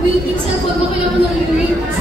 Waiting sa pag ako lang ng lyrics.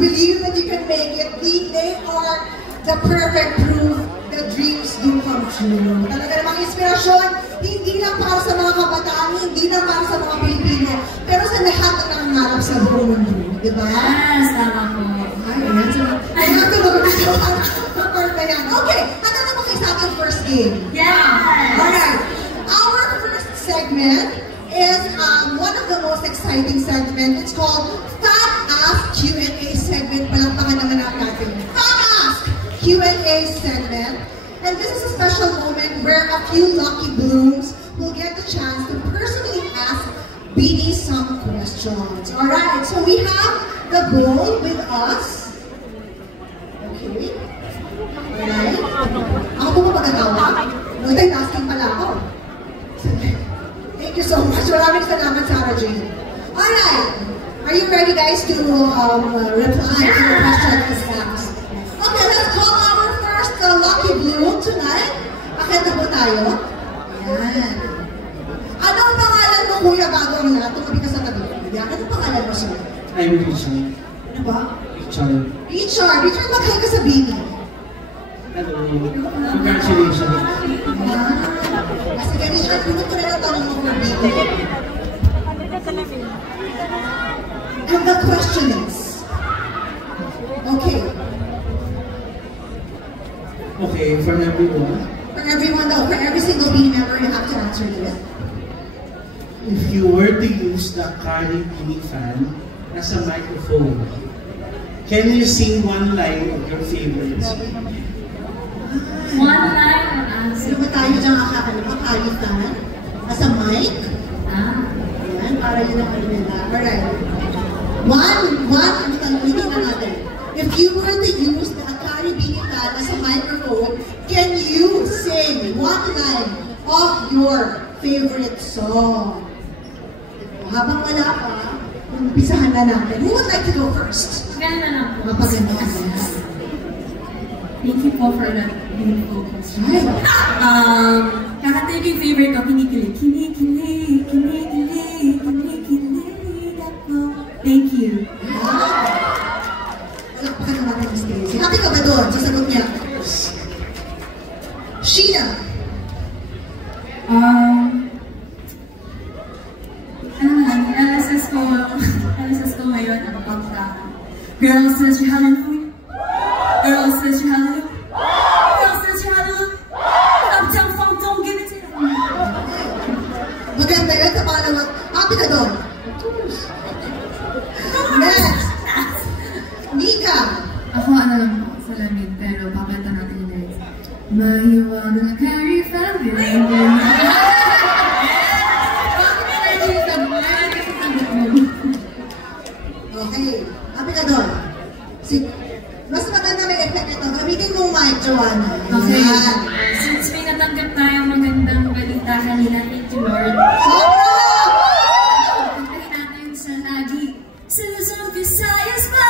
Believe that you can make it. They are the perfect proof that dreams do come true. Talaga namang inspirasyon, hindi lang para sa mga kabataan, hindi lang para sa mga Pilipino, pero sa lahat na nangangarap sa buong mundo. Diba? Yes, tama po. Okay, handa na mo kayo sa ating first game. Yes! Alright, our first segment is one of the most exciting segments. It's called Fat Ask Q&A segment. Palakpakan naman natin. Fat Ask Q&A segment. And this is a special moment where a few lucky blooms will get the chance to personally ask Beanie some questions. Alright, so we have the bowl with us. Okay. Alright. Ako po magagawa. Multitasking pala ako. Thank you so much. Maraming salamat, Sarah Jane. Alright. Are you ready, guys, to reply to the questions asked? Okay, let's call our first lucky bloom tonight. Akit na po tayo. Ayan. Anong pangalan mo, Kuya, bago ang lahat? Tumabi ka sa tabi. Ayan. Anong pangalan mo, sir? I'm Richard. Ano ba? Richard. Richard. Richard, mag-hi ka sa Beanie. Hello. Congratulations. Kasi kaya Richard, pinag ko na lang tanong mo for Beanie. And the question is, okay. Okay, from everyone. For everyone though, for every single Beanie member, you have to answer this. If you were to use the Kari Beanie fan as a microphone, can you sing one line of your favorites? One line of answer. Sino ba tayo dyan kakakali fan? As a mic? Ayan, para yun ang ano nila. Alright. Ulitin na natin. If you were to use the Akari Beanie fan as a microphone, can you sing one line of your favorite song? Habang wala pa, umpisahan na natin. Who would like to go first? Maganda lang po. Mapaganda ka. Thank you po for that beautiful question. Kakanta yung favorite ko, kinikilig. Kinikilig, kinikilig, kinikilig ako. Thank you. Palakpakan naman natin yung stage. Happy ka ba doon? Sasagot niya. Sheena. LSS ko ngayon, ang pagka. Girl says you hallelujah. Girl says you hallelujah. Girl says you hallelujah. Uptown funk, don't give it to them. Maganda yun sa pangalawa. Happy ka doon. Next. Nika. Ako ano lang po, salamin, pero papalitan natin yung lyrics. Mahiwagang Kari family. Okay. Happy ka doon. Mas maganda may effect ito. Gamitin mo mic, Joanna. Okay. Ayan. Since may natanggap tayong magandang balita kanina, thank you, Lord. Sobra! Pagkain natin sa lagi. Sa Luzon, Visayas pa,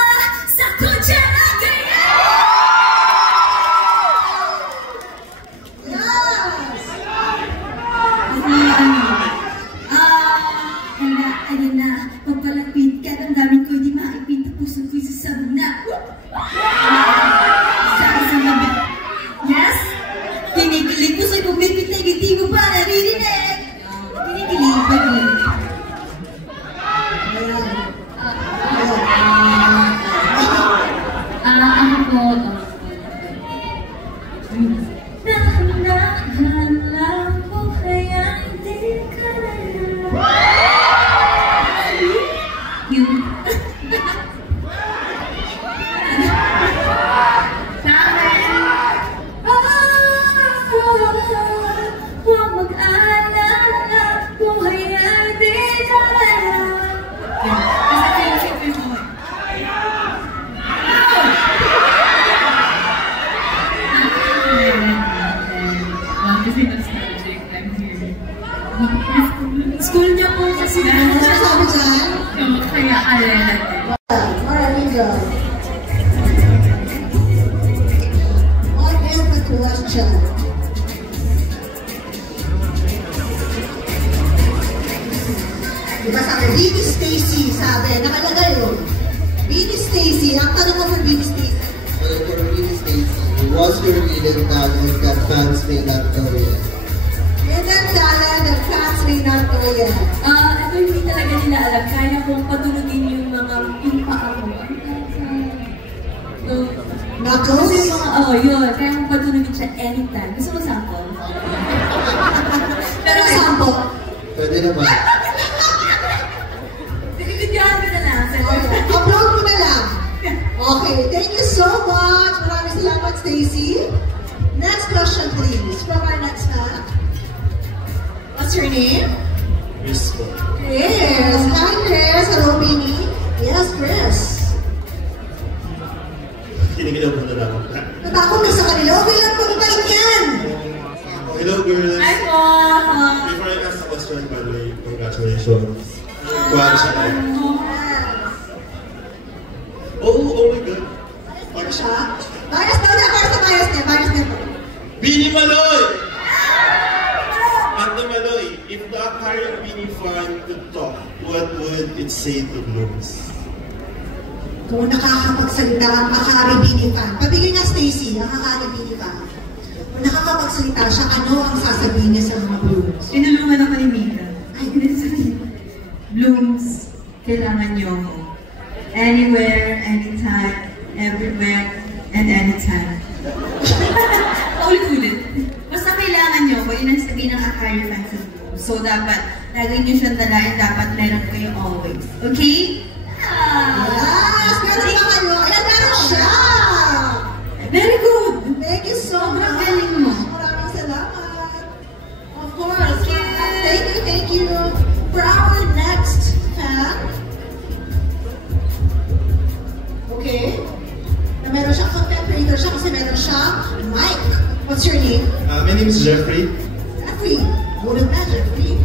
sa Coachella, ganyan! Yes! Ano na, pagpalapit ka, ang daming ko di maipin, tapusan ko'y sasabog na. Yes? Kinikilig ko sa'y pumipitig, hindi mo pa naririnig. Kinikilig ba din? Ako po, nahanap ko kaya hindi ka na yun. Huwag mag-alala, buhay ay di ka na. Kasi ito yung kasi nostalgic, I'm here. School niya po kasi Ano sabi dyan? kaya alala. Alright, go. What is the question? Diba sabi, Beanie Stacy, sabi, nakalagay yun. Beanie Stacy, ang tanong ko for Beanie Stacy. Well, for Beanie Stacy, what's your hidden talent that fans may not know yet? Hidden talent that fans may not know yet. Ito hindi talaga nila alam. Kaya kong patulugin yung paa ko. Knuckles? Yun. Kaya kong patulugin siya anytime. Gusto mo sample? Pero sample? Pwede na ba? Bibigyan ko na lang. Upload mo na lang. Okay, thank you so much. Maraming salamat, Stacy. Next question, please. From our next fan. What's your name? Chris. Chris. Hi, Chris. Hello, Bini. Yes, Chris. Kinikilaw ko na lang. Natakot ka sa kanila. Okay lang, pagkakait yan. Hello, girls. Hi, po. Before I ask the question, by the way, congratulations. Kuhaan siya na. Oh my God. Ano siya? Bias daw na. Bias niya. Bini Maloy! Ate Maloy, if the Akari Bini fan could talk, what would it say to Blooms? Kung nakakapagsalita ang Akari Bini fan. Pabigay nga, Stacy, ang Akari Bini fan. Kung nakakapagsalita siya, ano ang sasabihin niya sa mga Blooms? Tinulungan ako ni Mika. Ay, Blooms, kailangan niyo ako. Anywhere, anytime, everywhere, and anytime. Ulit-ulit. Basta kailangan niyo ako, yun ang sabihin ng Akari fans of Blooms. So, dapat, lagi niyo siyang dalain, dapat meron kayo always. Okay? Yes! Meron ba kayo? Ayan, meron siya! Very good! Thank you so much! Sobrang galing mo. Maraming salamat! Of course! Thank you! For our next fan, okay? Na meron siyang content creator siya kasi meron siyang mic. What's your name? My name is Jeffrey. Jeffrey. Good na, Jeffrey.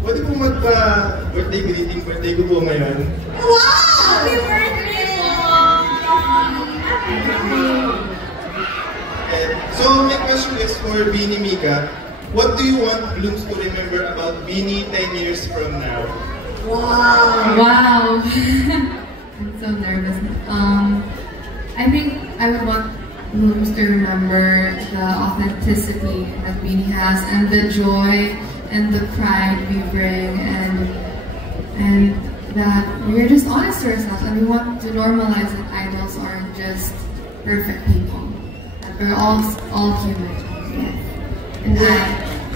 Pwede po magpa-birthday greeting. Birthday ko po ngayon. Wow! Happy birthday! So, my question is for Bini Mika. What do you want Blooms to remember about Bini 10 years from now? Wow! Wow! I'm so nervous. I think I would want Blooms to remember the authenticity that Bini has and the joy and the pride we bring and that we're just honest to ourselves and we want to normalize that idols aren't just perfect people. That we're all human. And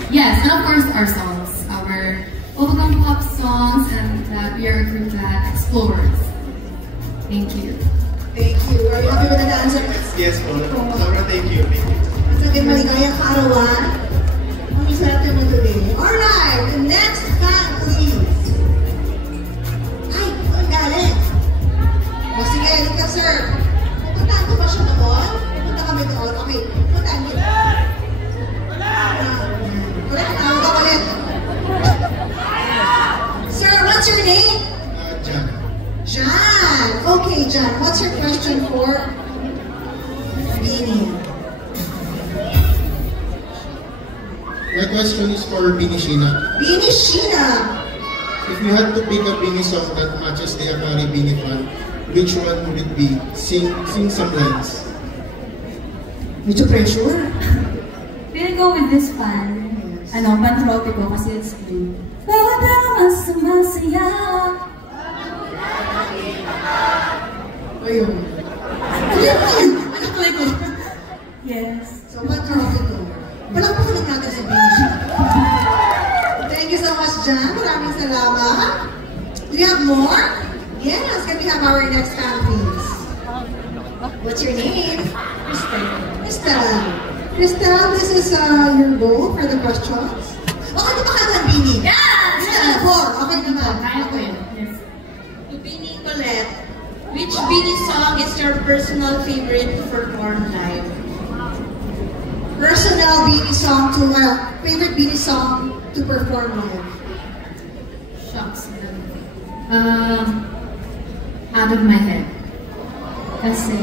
yes, and of course our songs, our bubblegum pop songs, and that we are a group that explores. Thank you. Thank you. Are you happy with the answer? Yes, po. Sobrang thank you. Sabi maligayang kaarawan. Ang swerte mo today. Alright, the next fan, please. Ay, ang galing. O sige, halika sir. Pupuntahan ko ba siya doon? Pupunta kami doon. Okay, pupuntahan niyo. Ulit, tawag ka ulit. Sir, what's your name? John. John. Okay, John. What's your question for Bini? My question is for Bini Sheena. Bini Sheena. If you had to pick a Bini song that matches the Akari Bini fan, which one would it be? Sing some lines. Medyo pressure. We'll go with this fan. Patriotic ko kasi it's blue. Bawat araw mas sumasaya. Ayun. Yes. So, patriotic ko. Palakpakan lang natin sa Bini Sheena. Thank you so much, John. Maraming salamat. Do you have more? Yes. Can we have our next fan, please? What's your name? Crystal. Crystal, this is your goal for the questions. Okay, di ba ka Bini? Yes! Yeah, four. Okay naman. Okay. Yes. To Bini Colette, which Bini song is your personal favorite to perform live? Personal Bini song to, favorite Bini song to perform live. Shucks. Out of my head. Kasi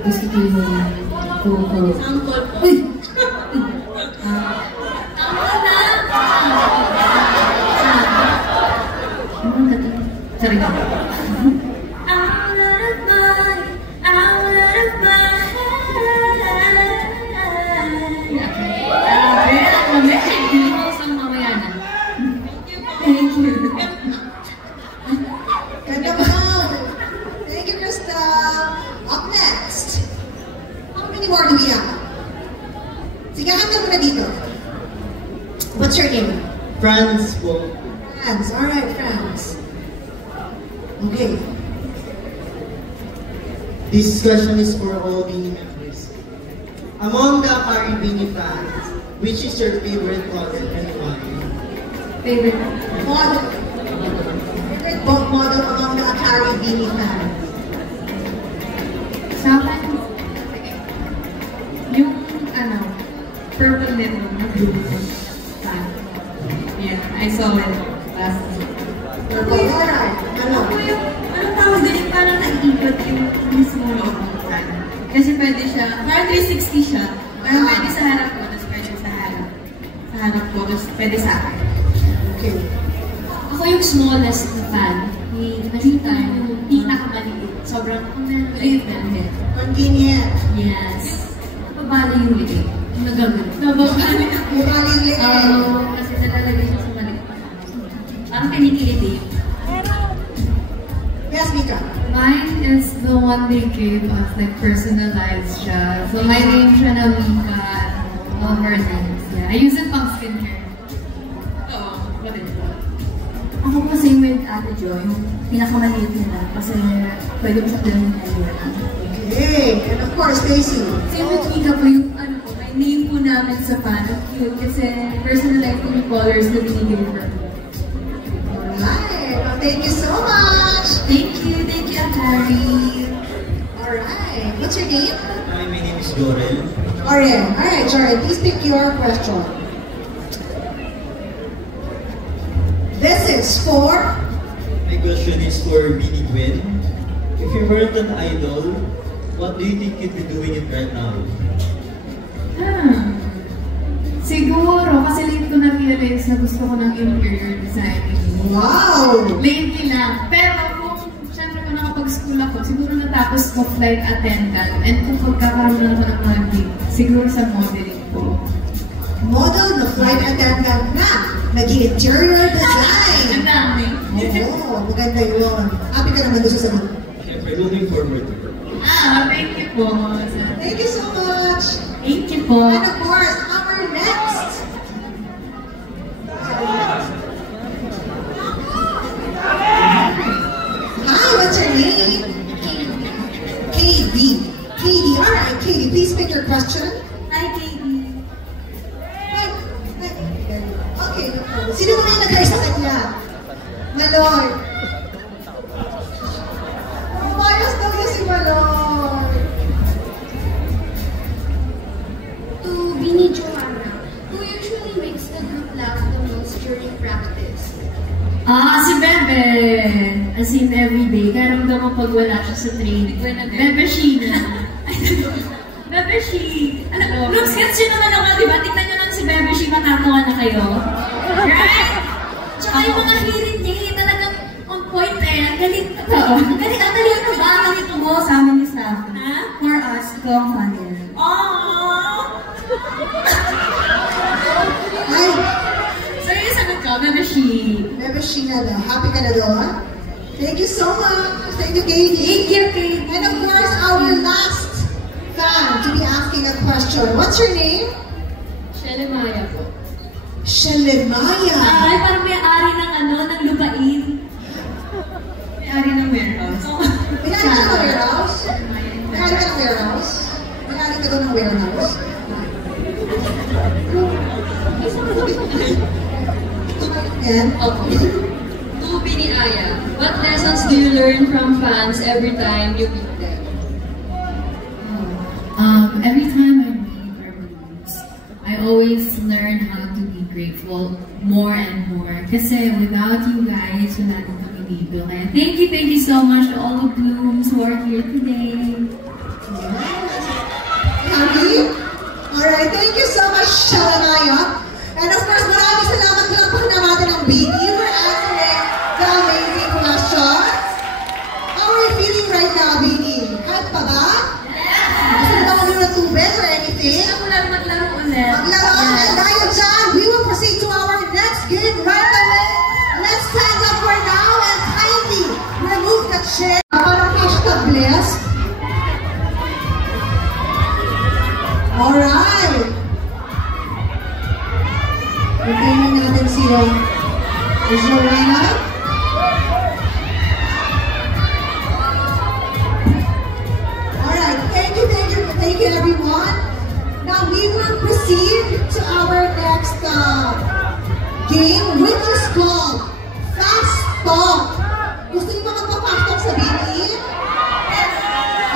gusto ko yung vocal. Sample po. Uy! Sorry. Out of my Sige, kanta mo na dito. What's your name? Franz po. Franz. Alright, Franz. Okay. This question is for all Beanie members. Among the Akari Beanie fans, which is your favorite model and why? Favorite? Model. Favorite model among the Akari Beanie fans? Sa akin, yung purple little blue fan. Yeah, I saw it last week. Purple, alright. Ako yung, anong tawag din, yung parang nag-ikot yung mismo loob ng fan. Kasi pwede siya, parang 360 siya. Parang pwede sa harap ko, tapos pwede sa harap. Sa harap ko, tapos pwede sa akin. Okay. Ako yung smallest na fan. Nakita yung pinakamaliit. Sobrang maliit na head. Convenient. Yes. Nababali yung liit. Nababali. Mabali yung liit. Kasi nalalagay siya sa maliit. Parang kinikilig. Yes, Mika. Mine is the one they gave us, like personalized siya. So my name siya na Mika, all her names. Yeah, I use it pang skincare. Oo. What is Ako po same with Ate Jo, yung pinakamaliit nila kasi pwede mo sa dalhin anywhere. Okay. And of course, Stacy. Same with Mika po yung may name po namin sa fan. Ang cute kasi personalized po yung colors na binigay for me. Alright. Well, thank you so much. Thank you, Akari. Alright. What's your name? Hi, my name is Jorel. Orion. Alright, Jordan. Please pick your question. This is for... My question is for Beanie Gwen. If you weren't an idol, what do you think you'd be doing it right now? Siguro, kasi late ko na-realize na gusto ko ng interior designing. Wow! Lately lang. Pero kung, syempre kung nakapag-school ako, siguro natapos ko flight attendant. And kung pagkakaroon ako ng mga gig, siguro sa modeling ko. Model na flight attendant na. Naging interior design. Ang dami. Oo, maganda yun. Happy ka naman doon sa sagot. Siyempre, looking forward to it. Thank you po. Thank you so much. Thank you po. And of course, our next. Hi, what's your name? KD. KD. Alright, KD, please pick your question. Hi, KD. Hi. Okay, no problem. Sino mo nilagay sa kanya? Maloy. Umayos daw niya si Maloy. To Beanie Joanna, who usually makes the group laugh the most during practice? Si Bebe. As in, everyday. Karamdam mo pag wala siya sa training. Bebe Sheena. Bebe She. Looks gets yun naman ako, diba? Tingnan nyo lang si Bebe She, matatawa na kayo. Right? Tsaka yung mga hirit niya, talagang on point eh. Ang galing. Ang galing mo ba? Ang galing mo sa amin ni staff. For us, ikaw ang funny. Aww! Hi. So yung sagot ko, Bebe She. Bebe Sheena daw. Happy ka na doon? Thank you so much. Thank you, KD. Thank you, KD. And of course, our last fan to be asking a question. What's your name? Shelemaya po. Shelemaya. Ay, parang may-ari ng lupain. May-ari ng warehouse. May-ari ka ng warehouse? May-ari ka ng warehouse? May-ari ka doon ng warehouse? And? To Beanie Aya, what lessons do you learn from fans every time you meet them? Every time I'm reading for balloons, I always learn how to be grateful more and more. Kasi without you guys, wala din kami dito. Kaya thank you so much to all the blooms who are here today. Happy? Alright, thank you so much, Shelemaya. And of course, maraming salamat lang po naman ng Beanie for answering the amazing questions. How are you feeling right now, Beanie? Hot pa ba? Gusto mo ba kami ng tubig or anything? Gusto ko lang maglaro ulit. Maglaro? And dahil dyan, we will proceed to our next game right away. Let's stand up for now and kindly remove the chair. Parang hashtag blessed. Alright. Joanna. Alright, thank you everyone. Now we will proceed to our next game, which is called Fast Talk. Gusto niyo ba magpa-fast talk sa Bini?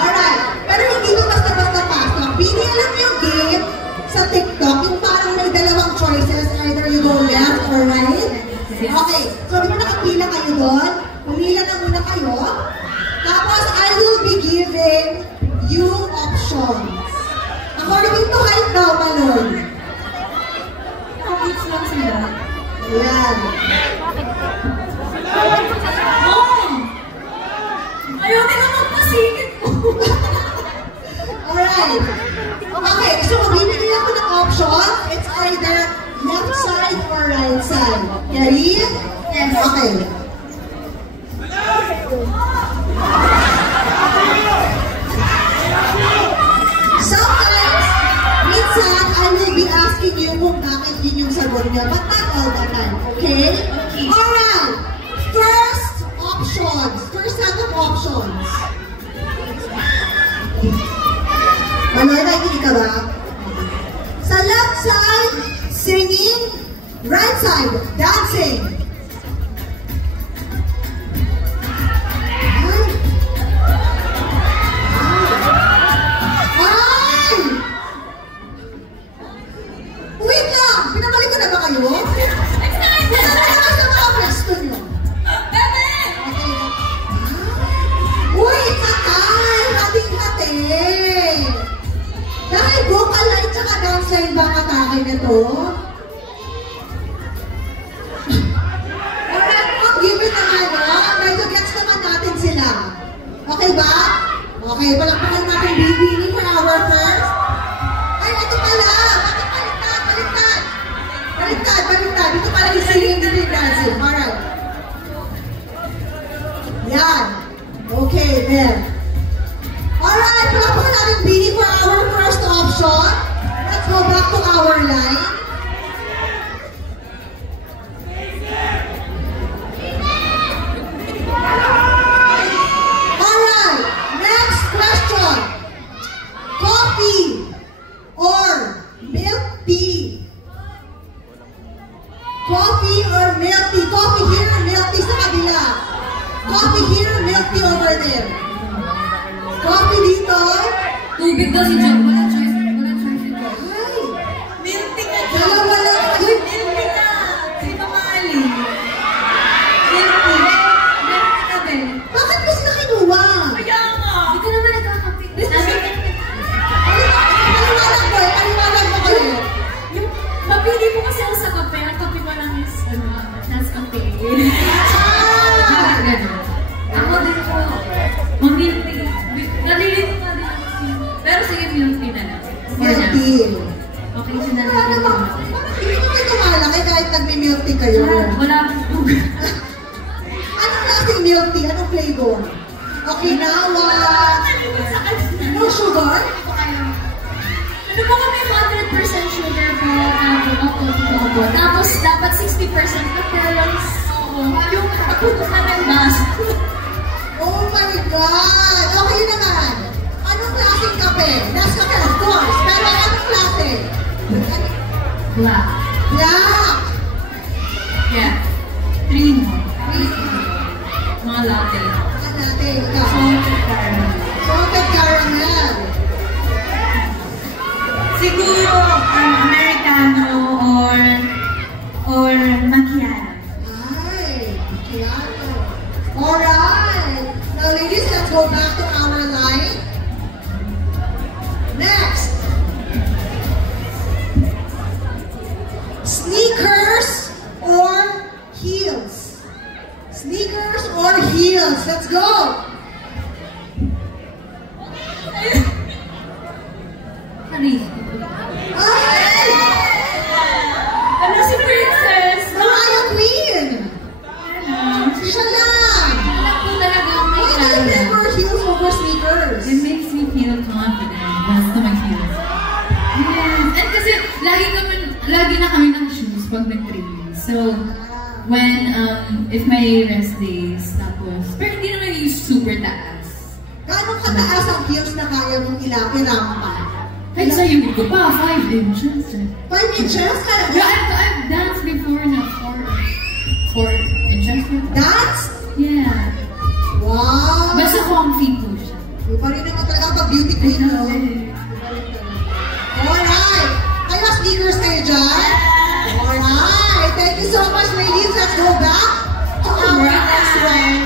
Alright, pero hindi ko basta-basta fast talk. Bini, alam mo yung game sa TikTok, yung parang may dalawang choices, either you go left or right. Okay, so di ba nakapila kayo doon? Pumila na muna kayo. Tapos, I will be giving you options. According to height daw, Malon. Nakaboots lang sila. Ayan. Oh! Ayaw din na magpasigit ko. Alright. Okay, so bibigyan ako ng option. It's either left side or right side. Ready? Yes. Okay. Sometimes, minsan, I will be asking you kung bakit yun yung sagot niya, but not all the time, okay? Alright. First options. First set of options. Manoy, nakikinig ka ba? Sa left side, singing. Right side, dancing. Ay! Wait lang! Pinabalik ko na ba kayo? Pinabalik ka sa mga pwesto nyo. Bebe! Okay. Uy, kakay! Hating-hati! Dahil vocal line tsaka dance line ba ang atake na to? Alright, give it naman, ha? Medyo gets naman natin sila. Okay ba? Okay, palakpakan natin Bini for our first. Ay, ito pala! Bakit baliktad? Baliktad. Dito pala yung singing, dito yung dancing. Alright. Yan. Okay, there. Alright, palakpakan natin Bini for our first option. Let's go back to our line. Alright, next question. Coffee or milk tea? Coffee or milk tea? Coffee here, milk tea sa kabila. Coffee here, milk tea over there. Coffee dito. Tubig daw si John. Wala choice si John. Ay, Milk tea ka, John. dalawa lang kayo. Milk tea ka. Sino mahali? Milk tea. Milk tea ka, Ben. Bakit mo sila kinuha? Kaya nga. Hindi ka naman nagkakape. Paliwanag mo kayo. Yung mapili mo kasi ako sa kape. Ang kape ko lang is, nas kape. Ako din po. Mag-milk tea. Nalilito ka din ako. Pero sige, milk tea na lang. Milk tea. Okay, sinalilito mo. Hindi ko kayo tumalaki kahit nagmi-milk tea kayo. Wala akong sugar. Anong klaseng milk tea? Anong flavor? Okinawa. No sugar? Ano po kami 100% sugar po, opo. Tapos dapat 60% na pearls. Oo. Yung pagputok namin mas. Oh my God! Okay naman. Anong klaseng kape? Nescafe, of course. Pero anong klase? Black. Black. Yeah. 3 more. Mga latte. Ang latte. Ikaw. Salted caramel. Salted caramel. Siguro Americano or macchiato. Ay, macchiato. Alright. Now ladies, let's go back to our line. Next. Sneakers or heels? Sneakers or heels? Let's go. Hari. Ay! Ano si Princess? Mariah Queen! Siya lang! Alam ko talaga ang may Why do you prefer heels over sneakers? It makes me feel confident. Basta may heels. Yes. And kasi lagi na kami ng shoes pag nag-trains. So, when, if may rest days, tapos, pero hindi naman yung super taas. Gano'ng kataas ang heels na kaya mong irampa? Kahit sa yung ko pa, 5 inches. 5 inches? Yeah, I've danced before na 4 inches. Dance? Yeah. Wow! Basta comfy po siya. Iba rin naman talaga pag beauty queen, no? Alright! Kayo, sneakers kayo dyan? Alright! Thank you so much, ladies. Let's go back to our next one.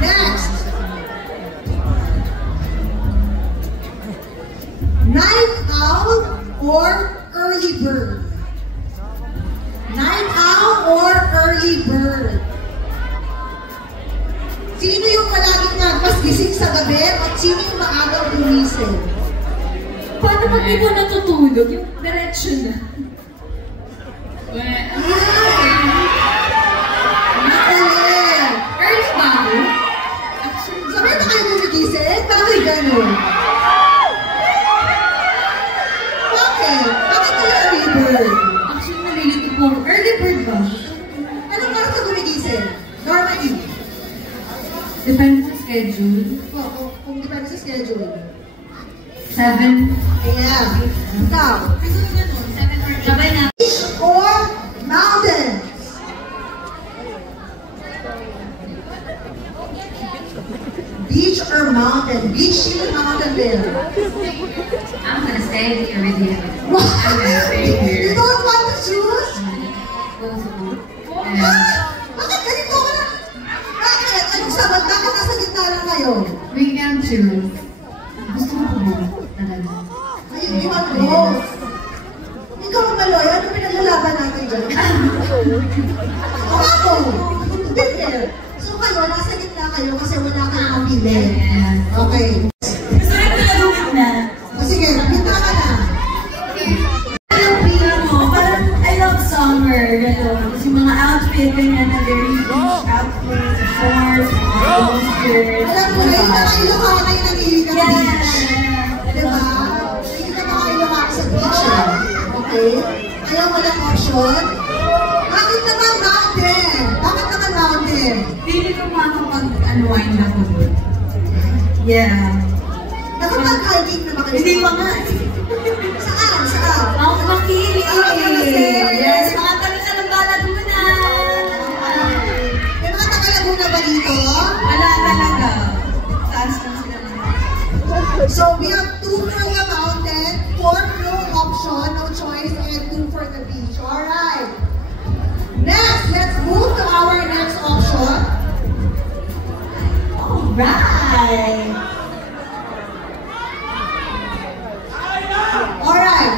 Next! Night owl or early bird? Night owl or early bird? Sino yung palaging mas gising sa gabi at sino yung maagang gumising? Paano pag di mo natutulog? Yung diretso na. Matalim! Early ba ako? Sabay na kayo gumigising? Bakit gano'n? Bakit? Bakit kayo early bird? Actually, nalilito po. Early bird ba? Anong oras ka gumigising? Normally? Depende sa schedule. Kung depende sa schedule. 7. Ayan. Ikaw? Siguro ganun. 7 or 8. Sabay na. Beach or mountains? Beach or mountain? Beach or mountain there? I'm gonna stay here with you. What? I'm gonna stay here. You don't want to choose? Bakit ganito ka na? Bakit? Anong sabat? Bakit nasa gitna lang kayo? We can choose. Gusto ko po talaga. Ayun, you want both. Ikaw, Maloy, ano pinaglalaban natin dyan? Ako! Hindi fair. So kayo, nasa gitna kayo kasi wala kayong mapili. Okay. Gusto rin ko nalungit na. O sige, gitna ka na. Ang pila mo, parang I love summer. Gano'n. Kasi mga outfit, ganyan na very beach outfits, shorts, skirt. Alam mo, nakakailan ka na yung nangilig ka beach. Diba? Nakikita ka kayo ka sa beach. Okay? Ayaw mo lang option. Bakit naman mountain? Bakit naman mountain? Pili ko makakapag-unwind ako. Yeah. Nakapag-hiking na ba kayo? Hindi pa nga. Saan? Saan? Mount Makili. Yes. Mga taga-Kalambala Laguna. May mga taga-Laguna ba dito? Wala talaga. Taas lang sila. So we have 2 for the mountain, 4 no option, no choice, and 2 for the beach. Alright. Next, let's move to our next option. Alright. Alright.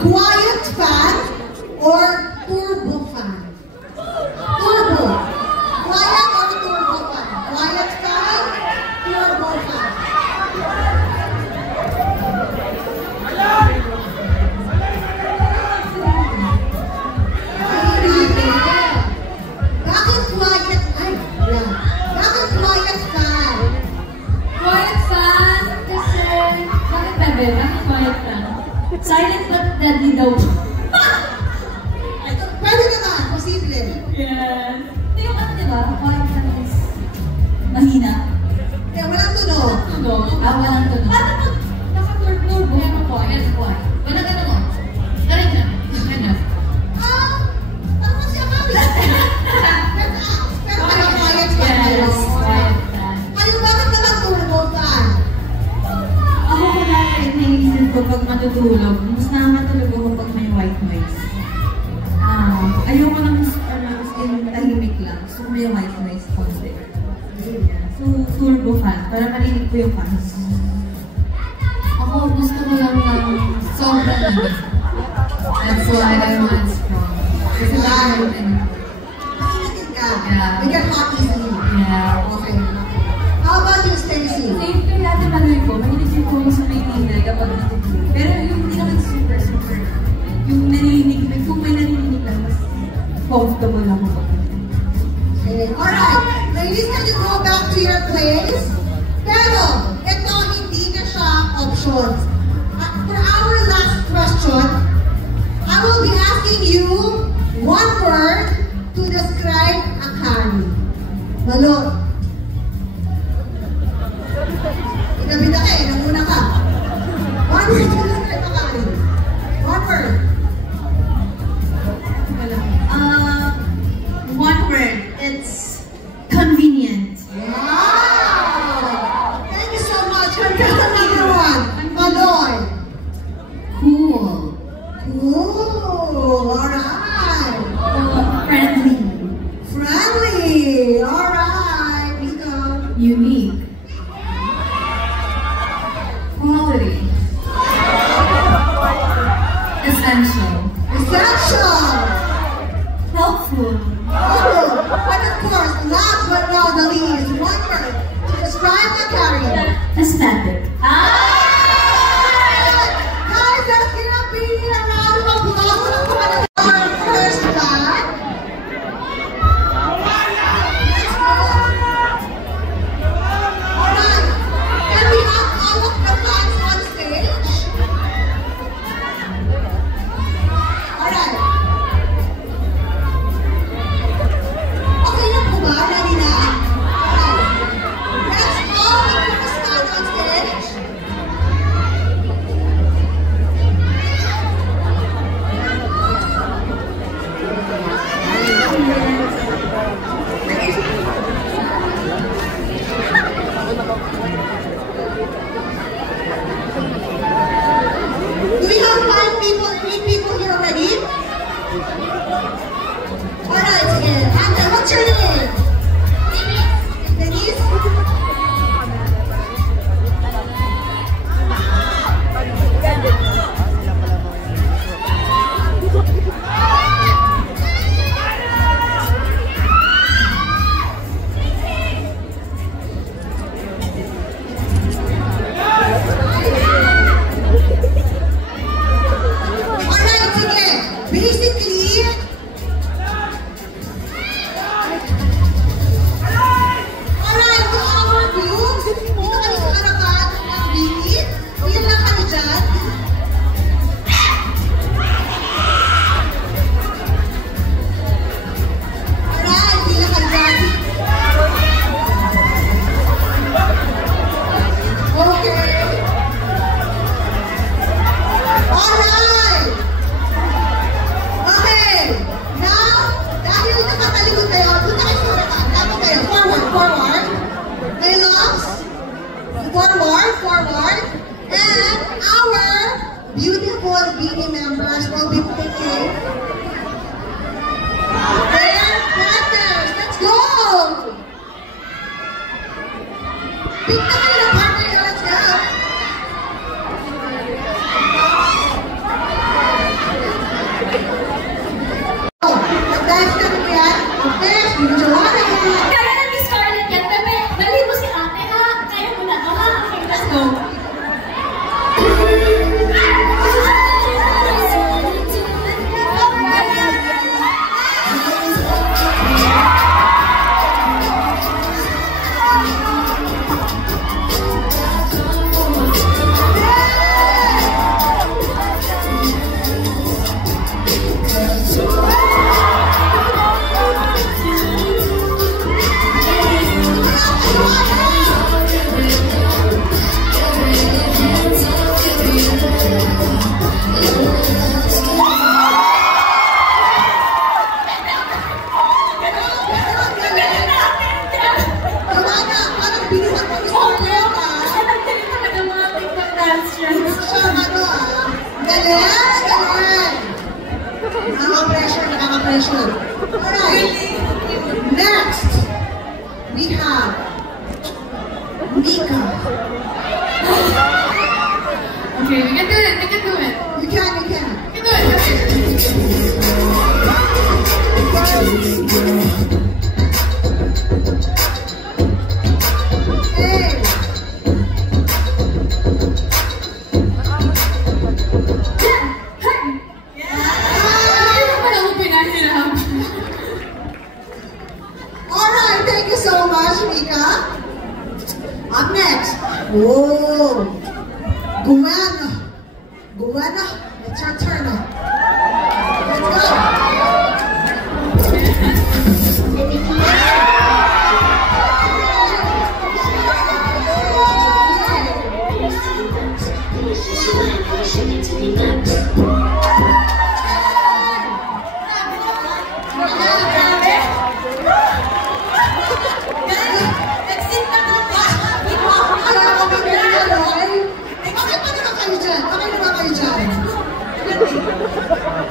Quiet fan or turbo fan? Turbo. Quiet or turbo fan? Quiet fan, turbo fan. Bakit quiet? Ay, wala. Bakit quiet fan? Quiet fan kasi... Bakit bebe? Bakit quiet fan? Silent but deadly daw. Pwede naman, posible. Yes. Hindi yung ano, diba? Quiet fan is mahina. Eh, walang tunog. Tunog. Walang tunog. Paano pag naka-turbo? Yan ang quiet. Walang ganun. Ganun na. Ganun. Parang siya kami. Pero kayo quiet fan kayo. Yes, quiet fan. Kayo bakit naman turbo fan? Ako kung naisip ko pag matutulog, mas nakakatulog ako pag may white noise. Ayoko lang tahimik lang. So may white noise konti. So turbo fan, para marinig ko yung fans. Ako gusto ko lang ng sobrang lamig. That's why I want strong. Kasi Mahinigin ka. Yeah. We get hot easily. Yeah. Okay. How about you, Stacy? Same thing natin Maloy ko. Mahilig din ko yung sa may tinday kapag natutulog. Pero yung hindi naman super. Yung narinig, kung may narinig lang, mas comfortable ako pag Okay. Alright. Ladies, can you go back to your place? Pero, ito hindi na siya option. questions. For our last question, I will be asking you one word to describe a Kari. Balot. Inabita ka eh, namuna ka. One word to describe a Kari. One word. One word. It's convenient. Wow! Thank you so much. Congrats on number one. Maloy. Cool. Cool. Alright. Friendly. Friendly. Alright. Mika. Unique. Quality. Essential. Essential. Helpful. And of course, last but not the least, one word to describe the carrier. Aesthetic. Guys, let's give a big round of applause for our first band. Let's go. Alright, can we have all of the bands on stage? Alright. Okay na po ba? Ready na? Let's all stand on stage. Do we have 8 people here already? Alright, sige. Ate, what's your name? Denise? Alright, sige. Basically, alright, to our group, dito kami sa harapan ng Bini. Iyan lang kami dyan. Alright, iyan lang kami dyan. Okay. Alright! Okay! Now, dahil nakatalikod kayo, punta kayo sa harapan. Lapit kayo. Forward, forward. My loves. Forward. And our beautiful Bini members will be picking their partners. Let's go! Pick na kayo ng partner nyo. Let's go! Nag-dance na rin yan. Okay, Bini Joanna. Kaya na Miss Scarlett yan, bebe. Dali mo si ate ha. Kaya mo na to ha. Okay, let's go. Joanna, parang bilisan mo gusto mo yun ah. Siya, ano ah. Galing! Nakaka-pressure. Alright. Next, we have Mika. Okay, we can do it. You can. We can do it. Hey! Alright, thank you so much, Mika. Up next. Whoa! Gwen, it's your turn. Let's go.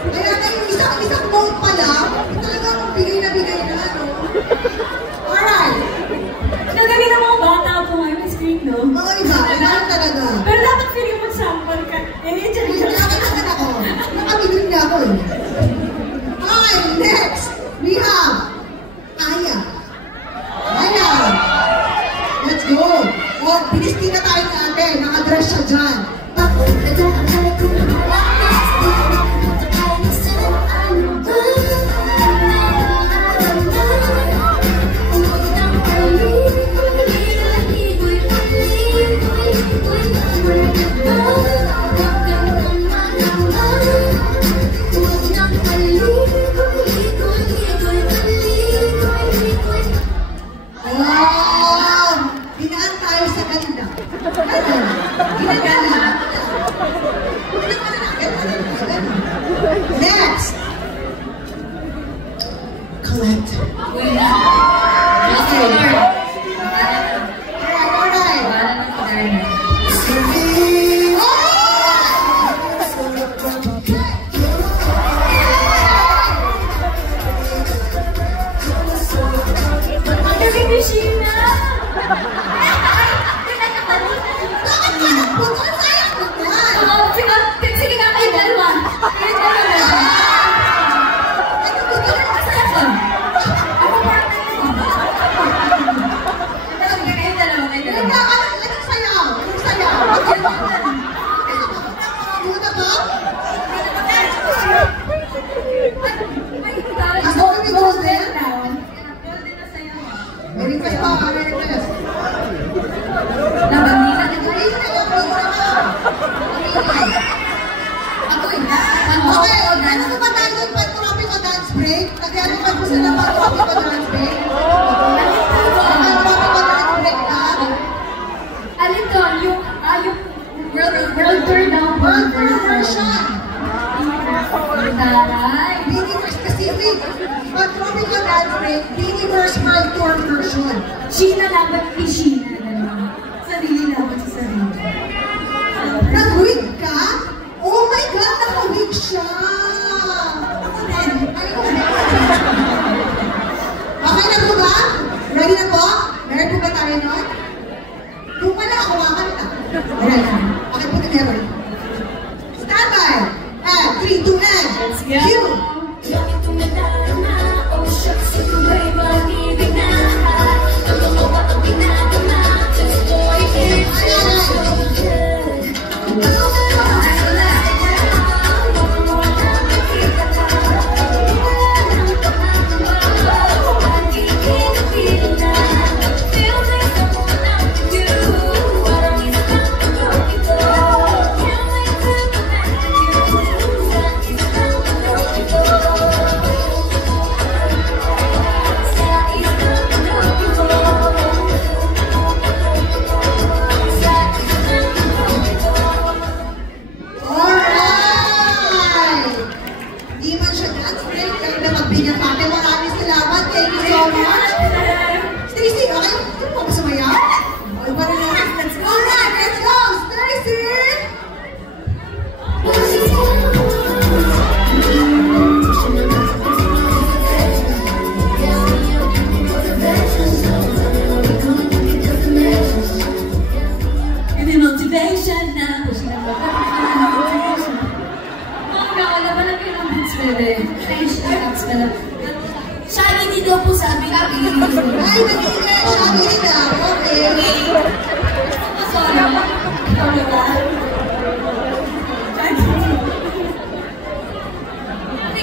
Kaya na yung isang note pa lang, talaga akong bigay na, ano. Alright. Nagagin mo ang bata po ngayon yung screen, no? Oo, iba talaga. Pero dapat feeling mo sample ka. Nakakatakan ako. Nakabigil na ako eh. Okay, next, we have Aya. Let's go. Oh, binistina tayo natin. Naka-dress siya dyan. Dinaan tayo sa ganda. Ginagana. Next. Colette. World tour daw. World tour version. Biniverse Pacific. Pag tropical dance break, Biniverse World Tour version. Sheena laban ni Sheena. Sarili laban sa sarili. Nag-wig ka? Oh my God, naka-wig siya. Okay na po ba? Ready na po? Meron po ba tayo nun? Kung wala, hawakan na. Alright. Okay po na meron. Stand by. And 3, 2, and cue. Shaggy dito po sabi nga. Ay, nagiging Shaggy na. Okay. Sorry.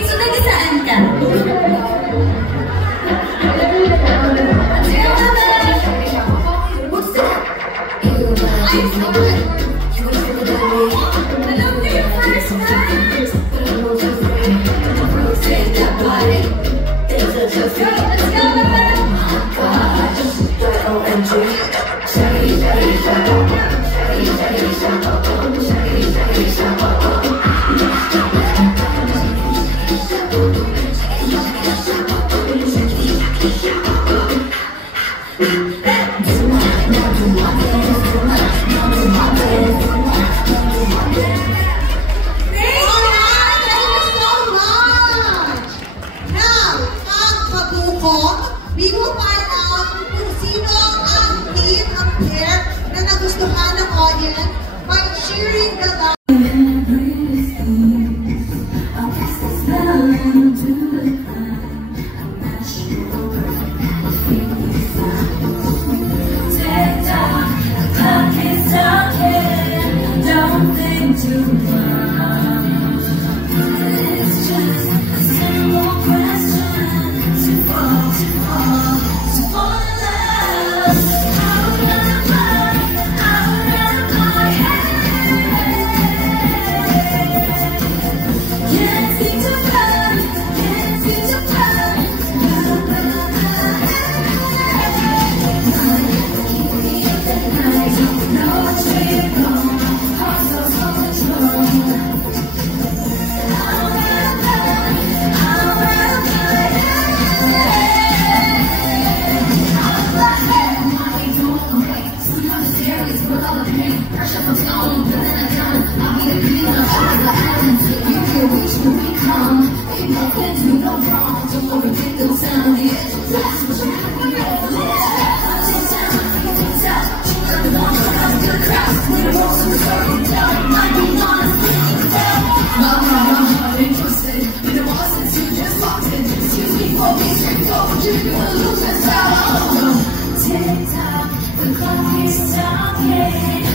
So, nagisaan ka? What's that? We will find out kung sino ang team, ang pair na nagustuhan ng audience by cheering the line. Don't think too much. It's just a simple question. To fall in love. Out of my head. Can't seem to run, can't seem to run. Keep me up at night, don't know where you're going. Heart's lost all control. Tick tock, the clock is ticking.